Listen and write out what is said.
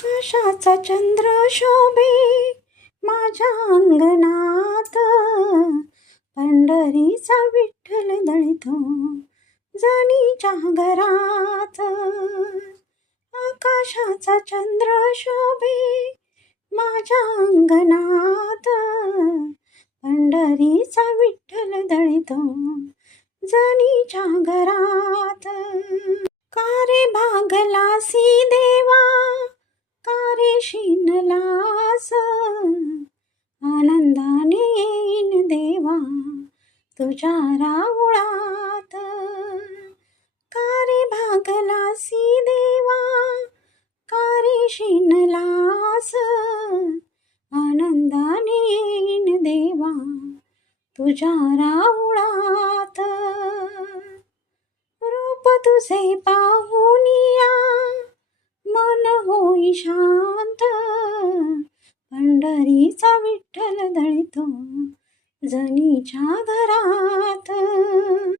आकाशाचा चंद्र शोभे माझ्या अंगणात, पंढरीचा विठ्ठल दळतो जनीच्या घरात. आकाशाचा चंद्र शोभे माझ्या अंगणात, पंढरीचा विठ्ठल दळतो जनीच्या घरात. का रे भागलासी देवा, का रे शिनलास, आनंदाने येईन देवा तुझ्या राऊळात. का रे भागलासी देवा, का रे शिनलास, आनंदाने येईन देवा तुझ्या राऊळात. रूप तुझे पाहुनिया मन होई शांत, पंढरीचा विठ्ठल दळतो जनीच्या घरात.